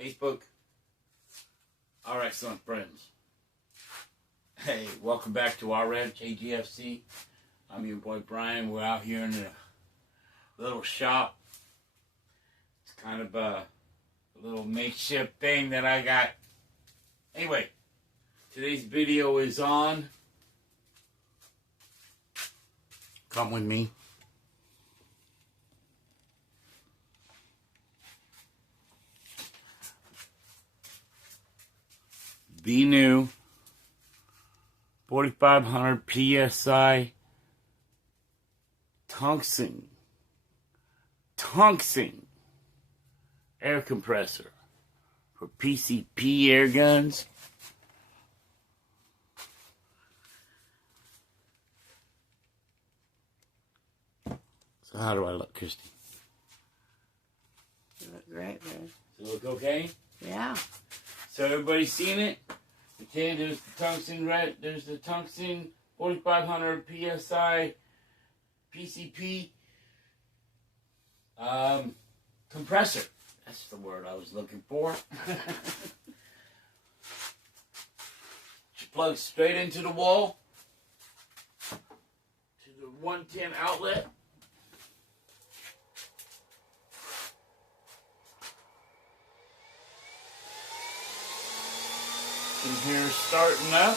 Facebook, our excellent friends. Hey, welcome back to our ranch, AGFC. I'm your boy Brian. We're out here in a little shop. It's kind of a little makeshift thing that I got. Anyway, today's video is on. Come with me. The new 4,500 PSI Tuxing air compressor for PCP air guns. So how do I look, Christy? You look great, man. Does it look okay? Yeah. So everybody's seen it? Okay, there's the tungsten red. There's the tungsten 4,500 PSI PCP compressor. That's the word I was looking for. It plugs straight into the wall to the 110 outlet. And here's starting up.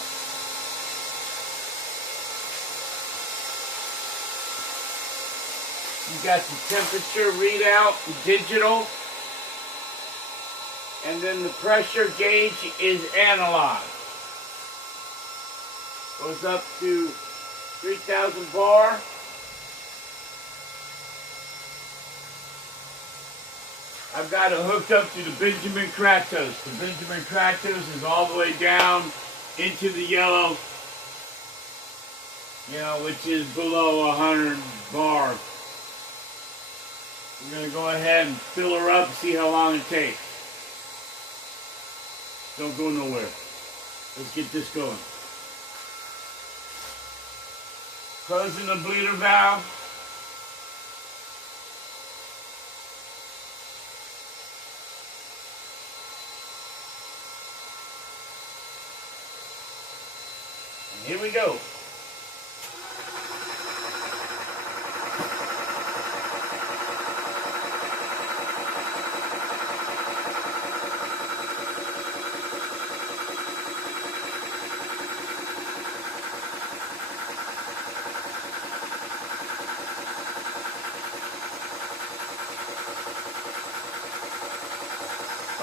You got the temperature readout, digital, and then the pressure gauge is analog. Goes up to 3,000 bar. I've got it hooked up to the Benjamin Kratos. The Benjamin Kratos is all the way down into the yellow, which is below 100 bar. We're going to go ahead and fill her up and see how long it takes. Don't go nowhere. Let's get this going. Closing the bleeder valve. Here we go.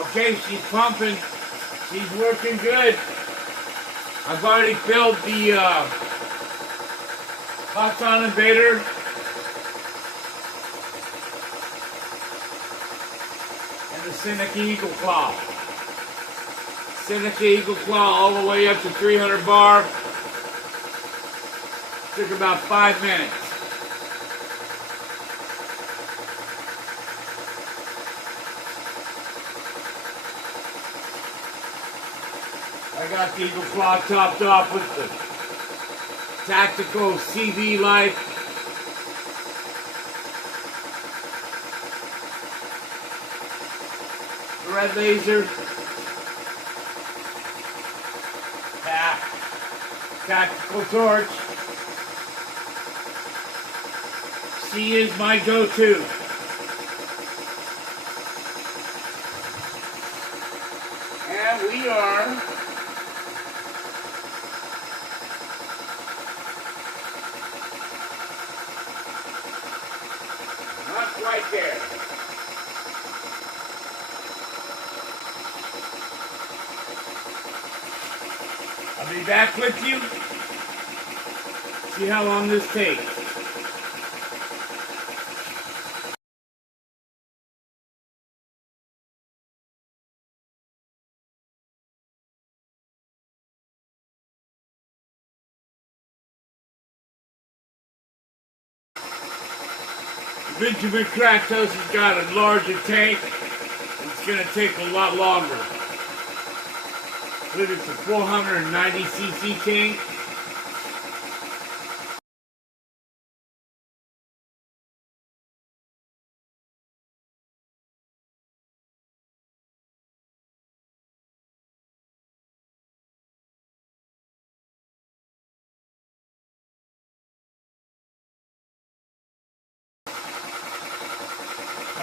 Okay, she's pumping. She's working good. I've already filled the Hot Invader. And the Seneca Eagle Claw. Seneca Eagle Claw all the way up to 300 bar. Took about 5 minutes. I got the Eagle Claw topped off with the tactical CV light. The red laser. Tactical torch. She is my go-to. And we are right there. I'll be back with you. See how long this takes. Benjamin Kratos has got a larger tank. It's going to take a lot longer. But it's a 490cc tank.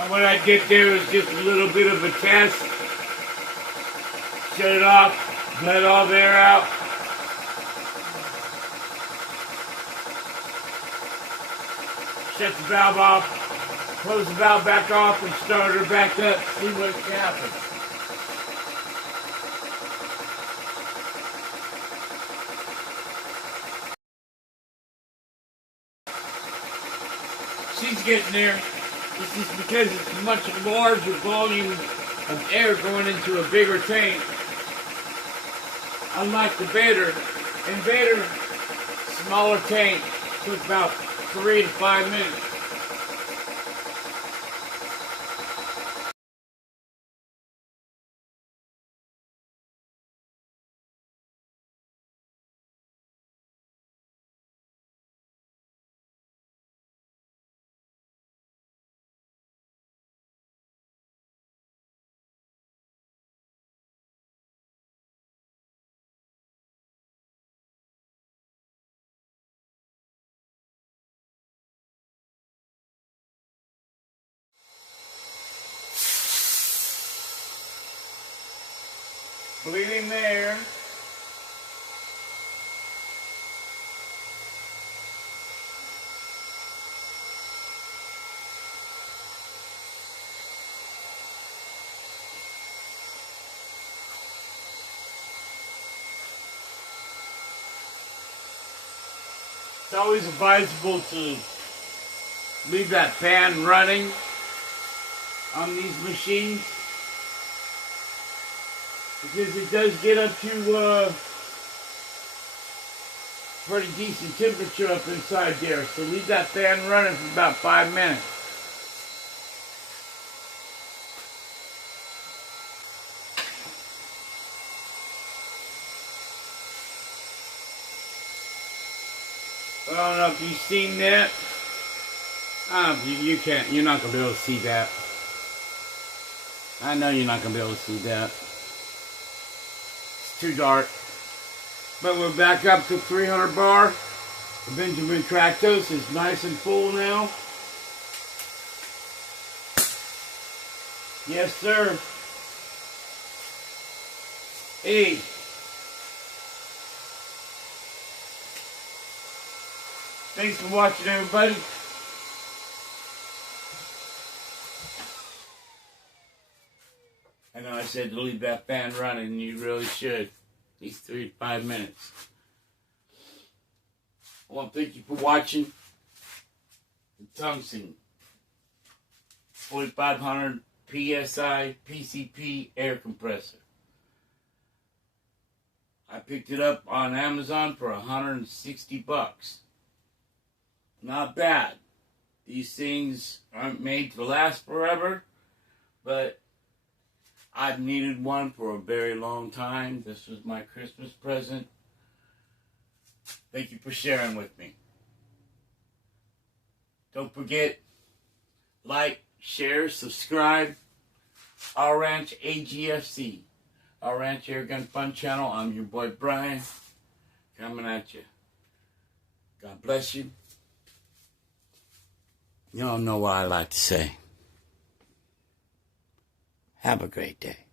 What I did there was just a little bit of a test. Shut it off, let all the air out. Shut the valve off, close the valve back off, and start her back up. See what happens. She's getting there. This is because it's a much larger volume of air going into a bigger tank. Unlike the Vader, in Vader, smaller tank took about 3 to 5 minutes. Bleeding there. It's always advisable to leave that fan running on these machines, because it does get up to pretty decent temperature up inside there. So leave that fan running for about 5 minutes. I don't know if you've seen that. You can't. You're not gonna be able to see that. I know you're not gonna be able to see that. Too dark. But we're back up to 300 bar. The Benjamin Tractos is nice and full now. Yes, sir. Hey. Thanks for watching, everybody. I know I said to leave that fan running, and you really should. At least 3 to 5 minutes. I want to thank you for watching the Tuxing 4500 PSI PCP air compressor. I picked it up on Amazon for $160. Not bad. These things aren't made to last forever, but I've needed one for a very long time. This was my Christmas present. Thank you for sharing with me. Don't forget, like, share, subscribe. Our Ranch AGFC. Our Ranch Air Gun Fun Channel. I'm your boy Brian. Coming at you. God bless you. You don't know what I like to say. Have a great day.